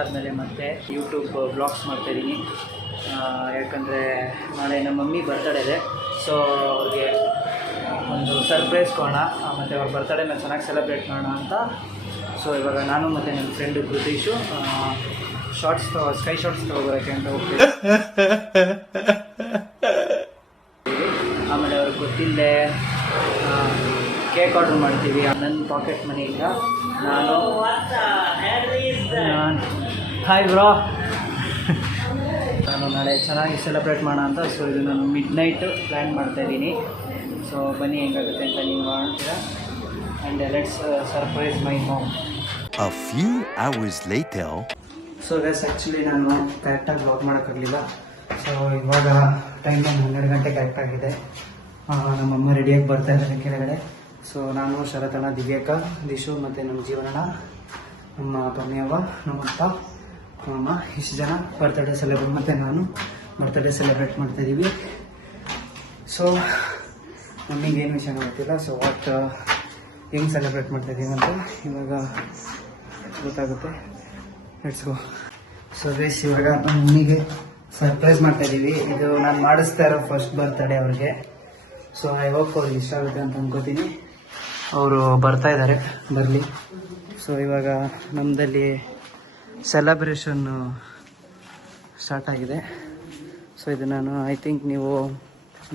ಆದಮೇಲೆ ಮತ್ತೆ YouTube blogs ಮಾಡ್ತಾಯಿದ್ದೀನಿ. ಯಾಕಂದರೆ ನಾಳೆ ನಮ್ಮ ಮಮ್ಮಿ ಬರ್ತಡೇ ಇದೆ. ಸೊ ಅವ್ರಿಗೆ ಒಂದು ಸರ್ಪ್ರೈಸ್ ಕೊಡೋಣ, ಮತ್ತು ಅವ್ರ ಬರ್ತಡೇನ ಚೆನ್ನಾಗಿ ಸೆಲೆಬ್ರೇಟ್ ಮಾಡೋಣ ಅಂತ. ಸೊ ಇವಾಗ ನಾನು ಮತ್ತು ನನ್ನ ಫ್ರೆಂಡು ಕೃತೀಶು ಸ್ಕೈ ಶಾರ್ಟ್ಸ್ ತೊಗೊಬರೋಕ್ಕೆ ಅಂತ ಹೋಗ್ತೀವಿ. ಆಮೇಲೆ ಅವ್ರಿಗೆ ಗೊತ್ತಿಲ್ಲದೆ ಕೇಕ್ ಆರ್ಡ್ರ್ ಮಾಡ್ತೀವಿ. ನನ್ನ ಪಾಕೆಟ್ ಮನಿಯಿಂದ ನಾನು ಹಾಯ್ ಬ್ರೋ ನಾನು ನಾಳೆ ಚೆನ್ನಾಗಿ ಸೆಲೆಬ್ರೇಟ್ ಮಾಡೋಣ ಅಂತ. ಸೊ ಇದು ನಾನು ಮಿಡ್ನೈಟ್ ಪ್ಲ್ಯಾನ್ ಮಾಡ್ತಾಯಿದ್ದೀನಿ. ಸೊ ಬನ್ನಿ ಹೆಂಗಾಗುತ್ತೆ ಅಂತ ನೀವು ಮಾಡ್ತೀರಾ. And let's surprise my mom. A few hours later. So guys, actually ನಾನು ಕರೆಕ್ಟಾಗಿ ಬ್ಲಾಗ್ ಮಾಡೋಕ್ಕಾಗಲಿಲ್ಲ. ಸೊ ಇವಾಗ ಟೈಮ್ 12 ಗಂಟೆ ಕರೆಕ್ಟಾಗಿದೆ. ನಮ್ಮಮ್ಮ ರೆಡಿಯಾಗಿ ಬರ್ತಾ ಇದ್ದಾರೆ ಕೆಳಗಡೆ. ಸೊ ನಾನು, ಶರತಣ್ಣ, ದಿವ್ಯಕ್ಕ, ದಿಶು ಮತ್ತು ನಮ್ಮ ಜೀವನಣ್ಣ, ನಮ್ಮ ಪನ್ನಿಯವ್ವ, ನಮ್ಮಪ್ಪ, ನಮ್ಮಮ್ಮ, ಇಷ್ಟು ಜನ ಬರ್ತಡೇ ಸೆಲೆಬ್ರೇಟ್ ಮತ್ತು ನಾನು ಬರ್ತಡೇ ಸೆಲೆಬ್ರೇಟ್ ಮಾಡ್ತಾಯಿದ್ದೀವಿ. ಸೊ ನಮಗೇನು ವಿಷಯ ಗೊತ್ತಿಲ್ಲ. ಸೊ ಹೆಂಗೆ ಸೆಲೆಬ್ರೇಟ್ ಮಾಡ್ತಾಯಿದ್ದೀವಿ ಅಂತ ಇವಾಗ ಗೊತ್ತಾಗುತ್ತೆ. Let's go. ಸೊ ಗೈಸ್, ಇವಾಗ ನಮ್ಮ ಮಮ್ಮಿಗೆ ಸರ್ಪ್ರೈಸ್ ಮಾಡ್ತಾಯಿದ್ದೀವಿ. ಇದು ನಾನು ಮಾಡಿಸ್ತಾ ಇರೋ ಫಸ್ಟ್ ಬರ್ತಡೇ ಅವ್ರಿಗೆ. ಸೊ ಐ ಹೋಪ್ ಅವ್ರಿಗೆ ಇಷ್ಟ ಆಗುತ್ತೆ ಅಂತ ಅನ್ಕೋತೀನಿ. ಅವರು ಬರ್ತಾ ಇದ್ದಾರೆ, ಬರಲಿ. ಸೊ ಇವಾಗ ನಮ್ಮದಲ್ಲಿ ಸೆಲೆಬ್ರೇಷನ್ನು ಸ್ಟಾರ್ಟ್ ಆಗಿದೆ. ಸೊ ಇದು ನಾನು ಐ ಥಿಂಕ್ ನೀವು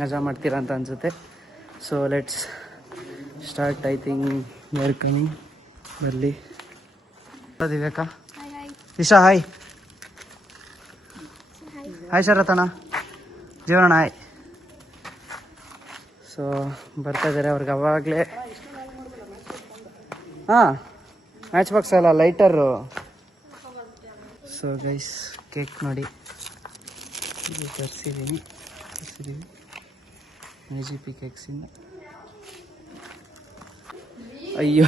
ಮಜಾ ಮಾಡ್ತೀರಾ ಅಂತ ಅನಿಸುತ್ತೆ. So let's start. I think were coming, ಬರಲಿ. ದಿವ್ಯಕ್ಕ, ಇಶಾ ಹಾಯ್. ಹಾಯ್ ಶರತಣ್ಣ, ಜೀವನ ಹಾಯ್. ಸೊ ಬರ್ತಾ ಇದ್ದಾರೆ. ಅವ್ರಿಗೆ ಅವಾಗಲೇ ಮ್ಯಾಚ್ ಬಾಕ್ಸ್ ಅಲ್ಲ, ಲೈಟರು. ಸೊ ಗೈಸ್, ಕೇಕ್ ನೋಡಿ ತರಿಸಿದ್ದೀವಿ AGP ಕೇಕ್ಸಿಂದ. ಅಯ್ಯೋ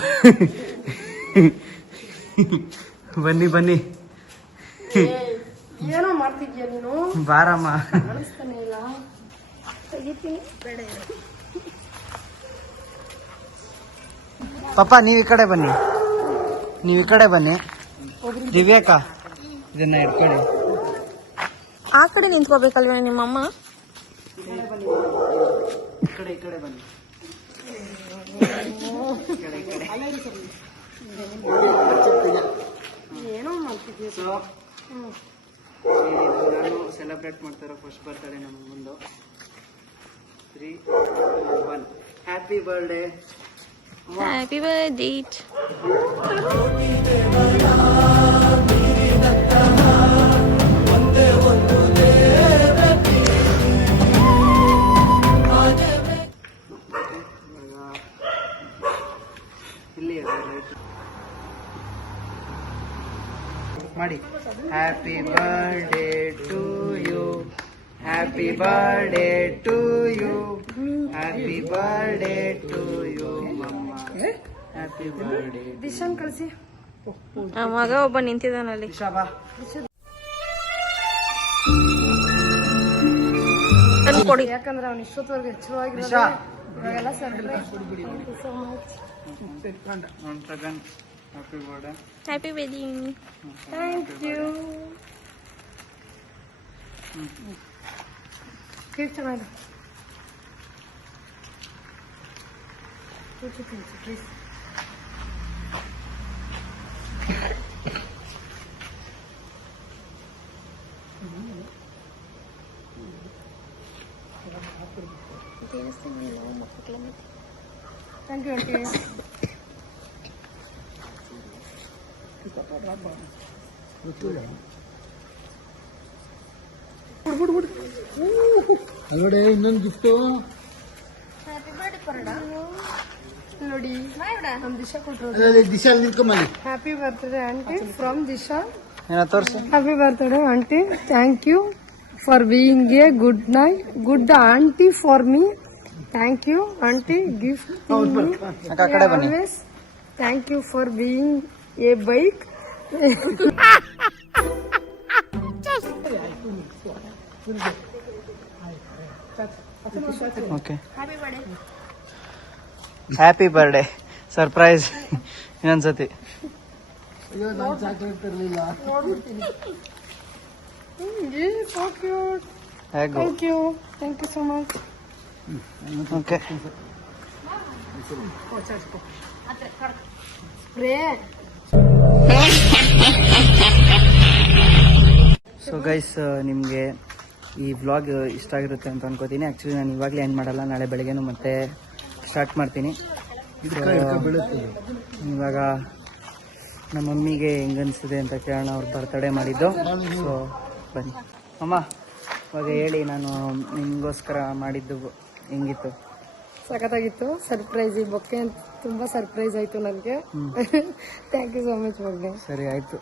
ಬನ್ನಿ ಬನ್ನಿ, ಏನೋ ಮಾಡ್ತಿದ್ಯಾ ನೀನು? ಬಾರಮ್ಮ. ಪಾಪ ನೀವು ಈ ಕಡೆ ಬನ್ನಿ, ದಿವ್ಯಾಕ ಇದನ್ನ ಇಟ್ಕೊಳ್ಳಿ. ಆ ಕಡೆ ನಿಂತ್ಕೋಬೇಕಲ್ವೇ ನಿಮ್ಮಮ್ಮ? ಈ ಕಡೆ ಬನ್ನಿ. ಏನೋ ಮಾಡ್ತಿದ್ಯಾ? ಸೊ ನಾನು ಸೆಲೆಬ್ರೇಟ್ ಮಾಡ್ತಾರೋ ಫಸ್ಟ್ ಬರ್ತಡೇ ನಮ್ಮ ಮುಂದೆ. 3, 2, 1. Happy birthday. Happy birthday. ಇಲ್ಲಿ ಮಾಡಿ. Happy birthday to you, happy birthday to you, happy birthday to you ಮಮ್ಮ, ಹ್ಯಾಪಿ ಬರ್ಡೇ. ದಿಶಾನ್ ಕಳಿಸಿ. ಮಗ ಒಬ್ಬ ನಿಂತಿದ್ದಾನಲ್ಲಿ. ದಿಶಾ ಬಾ. ಕೊಡಿ, ಯಾಕಂದ್ರೆ ಅವ್ನು ಇಷ್ಟೊತ್ತವರೆಗೆ ಹೆಚ್ಚುವಾಗಿರೋದು ಇವಾಗೆಲ್ಲ surprise. Happy birthday. Happy wedding. Thank you. Cake ಚೆನ್ನಾಗಿದೆ. ಪ್ಲೀಸ್. Thank you aunty. ಇನ್ನೊಂದು ಗಿಫ್ಟು. ಹ್ಯಾಪಿ ಬರ್ಡೇ ಪರಡ ನೋಡಿ, ನಮ್ ದಿಶಾ ಕೊಟ್ಟರು. ದಿಶಾ ನಿಂತ್ಕೊಂಬಲ್ಲಿ. Happy birthday aunty from Disha. ತೋರಿಸಿ. Happy birthday aunty, thank you for being a good aunty for me. Thank you aunty, gift always. Thank you for being a bike. Okay, happy birthday. Surprise ಇನ್ನೊಂದ್ಸತಿ. ನೋಡ್ಬಿಡ್ತೀನಿ. so cute. ಹೇಗೋ Thank you so much. Okay Spray. So guys ನಿಮಗೆ ಈ vlog ಇಷ್ಟ ಆಗಿರುತ್ತೆ ಅಂತ ಅನ್ಕೋತೀನಿ. Actually ನಾನು ಇವಾಗಲೇ ಏನು ಮಾಡಲ್ಲ, ನಾಳೆ ಬೆಳಗ್ಗೆನೂ ಮತ್ತೆ ಸ್ಟಾರ್ಟ್ ಮಾಡ್ತೀನಿ. ಇವಾಗ ನಮ್ಮ ಮಮ್ಮಿಗೆ ಹೆಂಗನ್ಸಿದೆ ಅಂತ ಕೇಳೋಣ. ಅವ್ರು ಬರ್ತಡೇ ಮಾಡಿದ್ದು. ಸೊ ಬನ್ನಿ ಅಮ್ಮ, ಇವಾಗ ಹೇಳಿ, ನಾನು ನಿಮಗೋಸ್ಕರ ಮಾಡಿದ್ದು ಹೆಂಗಿತ್ತು? ಸಖತ್ತಾಗಿತ್ತು. ಸರ್ಪ್ರೈಸ್, ಈ ಬೊಕ್ಕೆ ಅಂತ ತುಂಬಾ ಸರ್ಪ್ರೈಸ್ ಆಯ್ತು ನನಗೆ. ಥ್ಯಾಂಕ್ ಯು ಸೋ ಮಚ್ ಬಗ್ಗೆ. ಸರಿ ಆಯಿತು.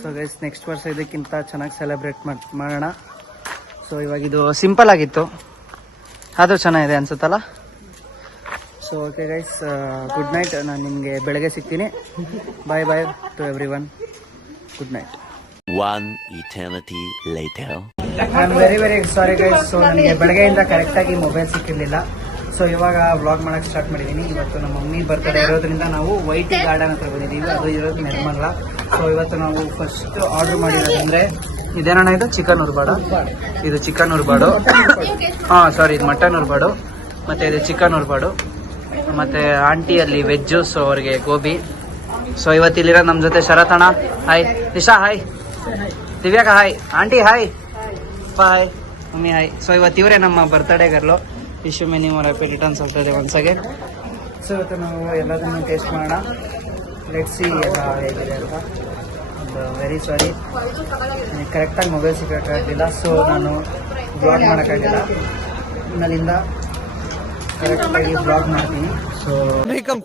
ಸೊ ಗೈಸ್ ನೆಕ್ಸ್ಟ್ ವರ್ಷ ಇದಕ್ಕಿಂತ ಚೆನ್ನಾಗಿ ಸೆಲೆಬ್ರೇಟ್ ಮಾಡೋಣ. ಸೊ ಇವಾಗ ಇದು ಸಿಂಪಲ್ ಆಗಿತ್ತು, ಅದು ಚೆನ್ನಾಗಿದೆ ಅನ್ಸುತ್ತಲ್ಲ. So okay guys, good night. ನಾನು ನಿಮಗೆ ಬೆಳಗ್ಗೆ ಸಿಗ್ತೀನಿ. Bye bye to everyone. Good night. One eternity later. I am very very sorry guys. So ನನಗೆ ಬೆಳಗ್ಗೆಯಿಂದ ಕರೆಕ್ಟಾಗಿ ಮೊಬೈಲ್ ಸಿಕ್ಕಿರಲಿಲ್ಲ. ಸೊ ಇವಾಗ ವ್ಲಾಗ್ ಮಾಡೋಕ್ಕೆ ಸ್ಟಾರ್ಟ್ ಮಾಡಿದ್ದೀನಿ. ಇವತ್ತು ನಮ್ಮ ಮಮ್ಮಿ ಬರ್ತಡೇ ಇರೋದ್ರಿಂದ ನಾವು ವೈಟಿ ಗಾರ್ಡನ್ ಹತ್ರ ಬಂದಿದ್ದೀವಿ. ಅದು ಇರೋದು ನೆಲಮಂಗಲ. ಸೊ ಇವತ್ತು ನಾವು ಫಸ್ಟ್ ಆರ್ಡರ್ ಮಾಡಿರೋದಂದ್ರೆ ಇದೇನಣ್ಣ, ಇದು ಚಿಕನ್ ಉರ್ಬಾಡು. ಇದು ಚಿಕನ್ ಉರ್ಬಾಡು. ಹಾಂ ಸಾರಿ, ಇದು ಮಟನ್ ಉರ್ಬಾಡು. ಮತ್ತು ಇದು ಚಿಕನ್ ಉರ್ಬಾಡು. ಮತ್ತು ಆಂಟಿಯಲ್ಲಿ ವೆಜ್ಜು, ಸೊ ಅವ್ರಿಗೆ ಗೋಬಿ. ಸೊ ಇವತ್ತಿಲ್ಲಿರೋ ನಮ್ಮ ಜೊತೆ ಶರತಣ್ಣ ಹಾಯ್, ನಿಶಾ ಹಾಯ್, ದಿವ್ಯಾಕ hi, aunty hi, bye, mummy hi. So ಇವತ್ತು ಇವರೇ ನಮ್ಮ birthday girl. Wish many more happy returns of the day once again. So ಇವತ್ತು ನಾವು ಎಲ್ಲದನ್ನು ಟೇಸ್ಟ್ ಮಾಡೋಣ. ಲೆಟ್ಸ್ ಸಿ ಎಲ್ಲ ಹೇಗಿದೆ ಅಂತ. ವೆರಿ ಸಾರಿ, ಕರೆಕ್ಟಾಗಿ ಮೊಬೈಲ್ ಸಿಗೋಕ್ಕಾಗಲಿಲ್ಲ. ಸೊ ನಾನು ಬ್ಲಾಗ್ ಮಾಡೋಕ್ಕಾಗಿಲ್ಲ. ಇನ್ನಲ್ಲಿಂದ ಕರೆಕ್ಟಾಗಿ ಬ್ಲಾಗ್ ಮಾಡ್ತೀನಿ. ಸೊ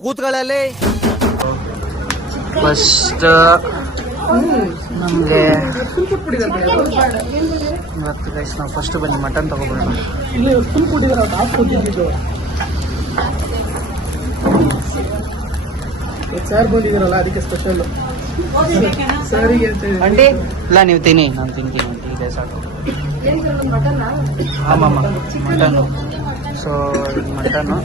ಕೂತ್ಕೊಳ್ಳಲಿ. ಫಸ್ಟ್ ನಮಗೆ ಇವತ್ತು ಗೈಸ್ ನಾವು ಫಸ್ಟ್ ಬನ್ನಿ ಮಟನ್ ತಗೊಬೋಣ. ಸರ್ ಬಂದಿದ್ದೀರಲ್ಲ ಅದಕ್ಕೆ ಸ್ಪೆಷಲ್ ಸರಿಗೆ ಆಂಟಿ ಇಲ್ಲ, ನೀವು ತಿನ್ನಿ, ನಾನು ತಿಂತೀನಿ ಆಂಟಿ, ಇದೆ ಸಾಕು. ಆಮಮ್ಮ ಮಟನ್ನು. So mutton,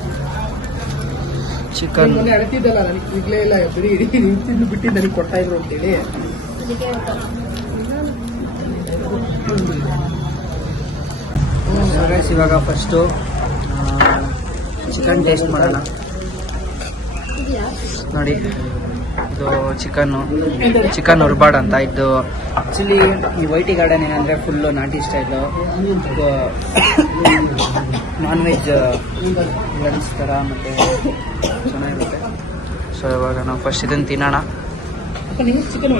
chicken. ಮೊನ್ನೆ ಅಳ್ತಿದ್ದಲ್ಲ, ನನಗೆ ಈಗಲೇ ಇಲ್ಲ, ಬರೀ ತಿಂದು ಬಿಟ್ಟು ನನಗೆ ಕೊಡ್ತಾ ಇದ್ರು ಅಂತೇಳಿ. ಇವಾಗ ಫಸ್ಟು ಚಿಕನ್ ಟೇಸ್ಟ್ ಮಾಡೋಣ. ನೋಡಿ, ಇದು ಚಿಕನ್ ಉರ್ಬಾಡ್ ಅಂತ. ಇದು ಆ್ಯಕ್ಚುಲಿ ಈ ವೈಟಿ ಗಾರ್ಡನ್ ಏನಂದರೆ ಫುಲ್ಲು ನಾಟಿ ಸ್ಟೈಲು, ನಾನ್ ವೆಜ್ ಲಂಚ್ ಥರ, ಮತ್ತು ಚೆನ್ನಾಗಿರುತ್ತೆ. ಸೊ ಇವಾಗ ನಾವು ಫಸ್ಟ್ ಇದನ್ನು ತಿನ್ನೋಣ. ಚಿಕನ್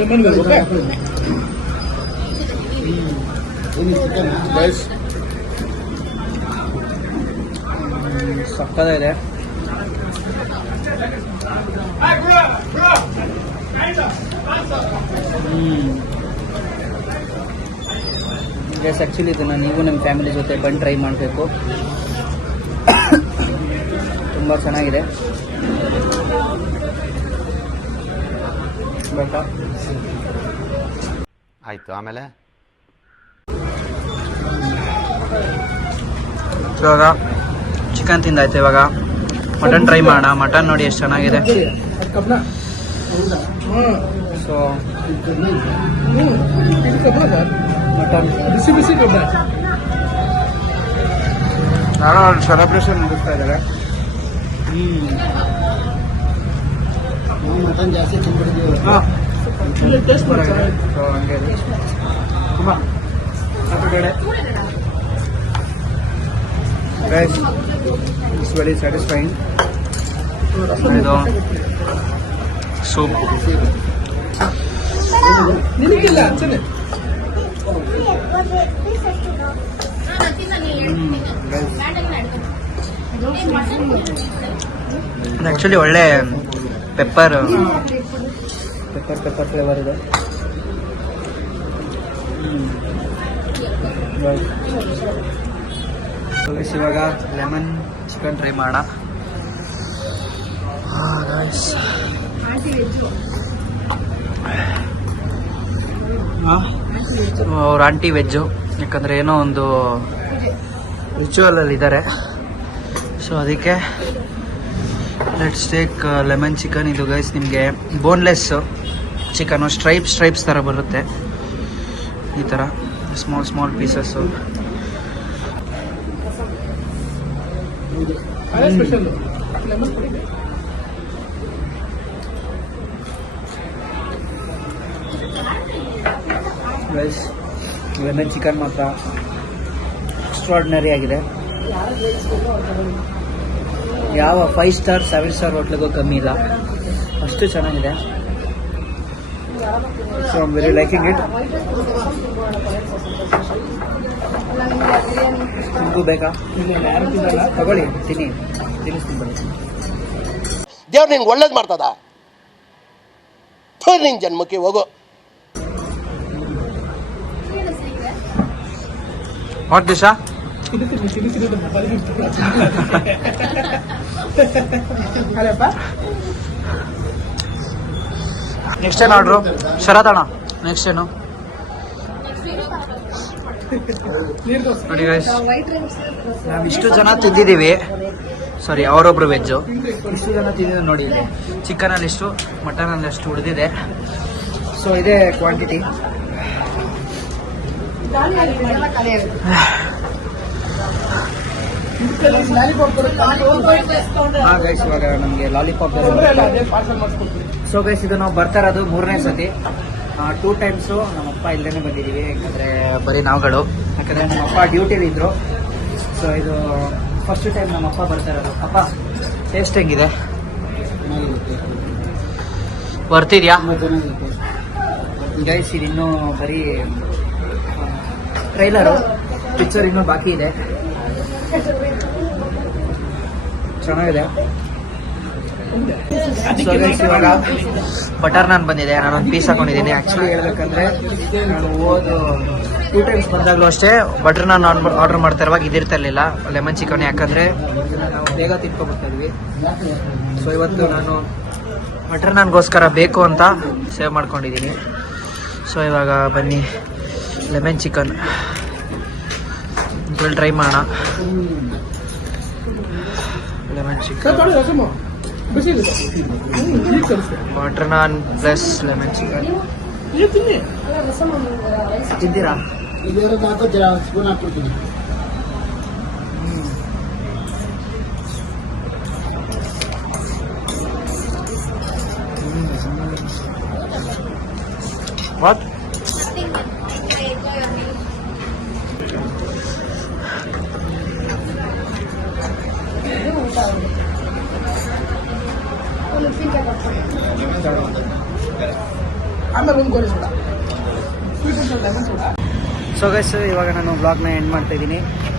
ಲೆಮನ್ ಸಕ್ಕತ್ತಾಗಿದೆ. ಎಸ್, ಆ್ಯಕ್ಚುಲಿ ಇದನ್ನು ನೀವು ನಿಮ್ಮ ಫ್ಯಾಮಿಲಿ ಜೊತೆ ಬಂದು ಟ್ರೈ ಮಾಡಬೇಕು. ತುಂಬ ಚೆನ್ನಾಗಿದೆ. ಬೇಕಾ? ಆಯ್ತು, ಆಮೇಲೆ ಇವಾಗ ಚಿಕನ್ ತಿಂದಾಯ್ತು. ಇವಾಗ ಮಟನ್ ಟ್ರೈ ಮಾಡೋಣ. ಮಟನ್ ನೋಡಿ ಎಷ್ಟು ಚೆನ್ನಾಗಿದೆ. ಸೊ ಮಟನ್ ಬಿಸಿ ಬಿಸಿ ಕಬ್ಬ ಯಾರೋ ಸೆಲೆಬ್ರೇಷನ್ ನಡೆಸ್ತಾ ಇದ್ದಾರೆ. ಮಟನ್ ಜಾಸ್ತಿ ತಿಂದ್ಬಿಟ್ಟಿದ್ದೀವಿ. ಟೇಸ್ಟ್ ಬರೋದು. ಸೊ ಹಂಗೆ ತುಂಬ ಅದು ಕಡೆ ಗೈಸ್, ಇಟ್ಸ್ ವೆರಿ ಸ್ಯಾಟಿಸ್ಫೈಯಿಂಗ್. ಇದು ಸೂಪ್. ನಿನಗಿಲ್ಲ ಅನ್ಸನೆ. ಆ್ಯಕ್ಚುಲಿ ಒಳ್ಳೆ ಪೆಪ್ಪರ್ ಫ್ಲೇವರ್ ಇದೆ. ಇವಾಗ ಲೆಮನ್ ಚಿಕನ್ ಟ್ರೈ ಮಾಡೋಣ. ಅವ್ರ ಆಂಟಿ ವೆಜ್ಜು, ಯಾಕಂದರೆ ಏನೋ ಒಂದು ರಿಚುವಲಲ್ಲಿ ಇದ್ದಾರೆ. ಸೊ ಅದಕ್ಕೆ ಲೆಟ್ಸ್ ಟೇಕ್ ಲೆಮನ್ ಚಿಕನ್. ಇದು ಗೈಸ್ ನಿಮಗೆ ಬೋನ್ಲೆಸ್ ಚಿಕನು, ಸ್ಟ್ರೈಪ್ಸ್ ಥರ ಬರುತ್ತೆ ಈ ಥರ ಸ್ಮಾಲ್ ಪೀಸಸ್ಸು. ಅದೇ special lemon guys lemon chicken ಮಾತ್ರ ಎಕ್ಸ್ಟ್ರಾರ್ಡಿನರಿ ಆಗಿದೆ. ಯಾವ 5 ಸ್ಟಾರ್ 7 ಸ್ಟಾರ್ ಹೋಟ್ಲಿಗೂ ಕಮ್ಮಿ ಇಲ್ಲ, ಅಷ್ಟು ಚೆನ್ನಾಗಿದೆ. So I am very liking it. ನಿಮಗೂ ಬೇಕಾ? ತಗೊಳ್ಳಿ, ತಿನ್ನಿಸ್ತೀನಿ ಬನ್ನಿ. ದೇವ್ರು ನಿನ್ಗೆ ಒಳ್ಳೇದು ಮಾಡ್ತದ, ನಿನ್ ಜನ್ಮಕ್ಕೆ ಹೋಗೋ. ವಾಟ್ ದಿಶಾ? ನೆಕ್ಸ್ಟ್ ಏನು ಆರ್ಡ್ರು? ಶರತ್ ಅಣ್ಣ, ನೆಕ್ಸ್ಟ್ ಏನು ನೋಡಿ ಗೈಸ್, ನಾವು ಇಷ್ಟು ಜನ ತಿಂದಿದ್ದೀವಿ. ಸಾರಿ, ಅವರೊಬ್ರು ವೆಜ್ಜು. ಇಷ್ಟು ಜನ ತಿಂದಿದ್ದು ನೋಡಿ, ಇಲ್ಲಿ ಚಿಕನಲ್ಲಿ ಇಷ್ಟು, ಮಟನಲ್ಲಿ ಅಷ್ಟು ಉಳಿದಿದೆ. ಸೊ ಇದೇ ಕ್ವಾಂಟಿಟಿ. ಹಾಂ ಗೈಸ್, ಇವಾಗ ನಮಗೆ ಲಾಲಿಪಾಪ್. ಸೊ ಗೈಸ್, ಇದು ನಾವು ಬರ್ತಾ ಇರೋದು 3ನೇ ಸತಿ. 2 ಟೈಮ್ಸು ನಮ್ಮಪ್ಪ ಇಲ್ಲದೇ ಬಂದಿದ್ದೀವಿ, ಯಾಕಂದರೆ ಬರೀ ನಾವುಗಳು, ಯಾಕಂದರೆ ನಮ್ಮಪ್ಪ ಡ್ಯೂಟಿಲಿ ಇದ್ದರು. ಸೊ ಇದು ಫಸ್ಟ್ ಟೈಮ್ ನಮ್ಮಪ್ಪ ಬರ್ತಾ ಇರೋದು. ಅಪ್ಪ, ಟೇಸ್ಟ್ ಹೆಂಗಿದೆ? ಬರ್ತಿದ್ಯಾ ಗೈಸ್? ಇದು ಇನ್ನೂ ಬರೀ ಟ್ರೈಲರು, ಪಿಕ್ಚರ್ ಇನ್ನೂ ಬಾಕಿ ಇದೆ. ಚೆನ್ನಾಗಿದೆ. ಸೊ ಗೈಸ್, ಇವಾಗ ಬಟರ್ ನಾನ್ ಬಂದಿದೆ, ನಾನೊಂದು ಪೀಸ್ ಹಾಕೊಂಡಿದ್ದೀನಿ. ಆ್ಯಕ್ಚುಲಿ ಹೇಳ್ಬೇಕಂದ್ರೆ ನಾನು 2 ಟೈಮ್ಸ್ ಬಂದಾಗಲೂ ಅಷ್ಟೇ ಬಟರ್ ನಾನ್ ಆರ್ಡರ್ ಮಾಡ್ತಾ ಇರುವಾಗ ಇದಿರ್ತಿರ್ಲಿಲ್ಲ, ಲೆಮನ್ ಚಿಕನ್. ಯಾಕಂದರೆ ನಾವು ಬೇಗ ತಿನ್ಕೊಬಿಡ್ತಾ ಇದ್ವಿ. ಸೊ ಇವತ್ತು ನಾನು ಬಟರ್ ನಾನ್ಗೋಸ್ಕರ ಬೇಕು ಅಂತ ಸೇವ್ ಮಾಡ್ಕೊಂಡಿದ್ದೀನಿ. ಸೊ ಇವಾಗ ಬನ್ನಿ ಲೆಮನ್ ಚಿಕನ್ ಟ್ರೈ ಮಾಡೋಣ. ಲೆಮನ್ ಚಿಕನ್, ಬಟರ್ ನಾನ್ ಪ್ಲಸ್ ಲೆಮನ್ ಚಿಕನ್. ತಿಂತೀರಾ? ವಾಟ್? ಆಮೇಲೆ ಒಂದು ಗೋಲಿ soda, lemon soda. So guys, ಇವಾಗ ನಾನು ಬ್ಲಾಗ್ನ ಎಂಡ್ ಮಾಡ್ತಾ ಇದ್ದೀನಿ.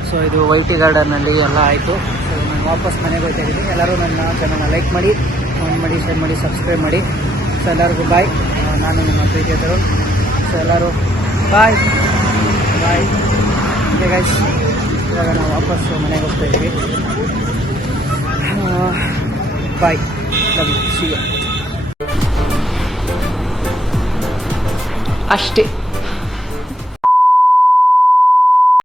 ಸೊ ಇದು ವೈಟಿ ಗಾರ್ಡನಲ್ಲಿ ಎಲ್ಲ ಆಯಿತು. ಸೊ ನಾನು ವಾಪಸ್ ಮನೆಗೆ ಹೋಗ್ತಾ ಇದ್ದೀನಿ. ಎಲ್ಲರೂ ನನ್ನ ಚಾನಲ್ನ ಲೈಕ್ ಮಾಡಿ, ಕಮೆಂಟ್ ಮಾಡಿ, ಶೇರ್ ಮಾಡಿ, ಸಬ್ಸ್ಕ್ರೈಬ್ ಮಾಡಿ. ಸೊ ಎಲ್ಲರಿಗೂ ಬಾಯ್. ನಾನು ನಿಮ್ಮ ಪ್ರೀತಿಯ ತರುಣ್. ಸೊ ಎಲ್ಲರೂ ಬಾಯ್ ಬಾಯ್. ಓಕೆ ಗೈಸ್, ಇವಾಗ ನಾವು ವಾಪಸ್ ಮನೆಗೆ ಹೋಗ್ತಾ ಇದ್ದೀವಿ. ಬಾಯ್, ಲವ್ ಯು, ಸಿ ಯು. ಅಷ್ಟೇ.